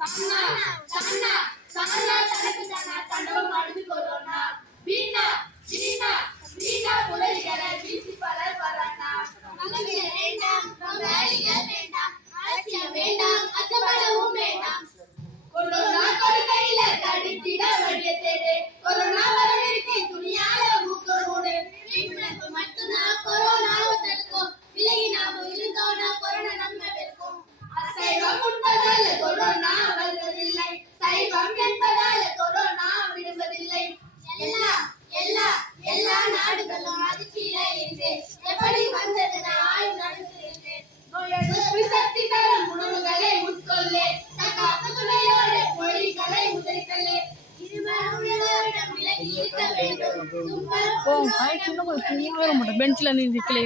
தானா தானா தானா தனக்கு தானா தண்டவம் ஆடுது கொரோனா வீணா வீணா வீணா புலரிகளை வீசி பலர் வரானா நல்லது வேண்டாம் வேலைகள் வேண்டாம் அலட்சியம் வேண்டாம் அச்சப்படவும் வேண்டாம் கொரோனா கொடுக்கையில தடுத்திட வழிய தேடு கொரோனா வரவிருக்கே துணியால ஊக்கரோடு விழிப்புணர்வு மட்டும்தான் கொரோனாவை தடுக்கும் விலகி நாம இருந்தோம்னா கொரோனா நம்ம வெறுக்கும் அசைவம் உண்பதால கொரோனா வருவதில்லை சைவம் என்பதால கொரோனா விடுவதில்லை எல்லா எல்லா எல்லா நாடுகளும் அதிர்ச்சியில இருக்கு எப்படி வந்ததுன்னா ஆய்வு நடந்துருக்கு நோயெதிர்ப்பு சக்தி தரும் உணவுகளை உட்கொள்ளே தக்காத்த துணையோடு மொழிகளை உதைத்தலே பெஞ்சில் நிற்கல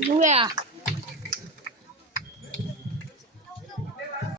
Dua.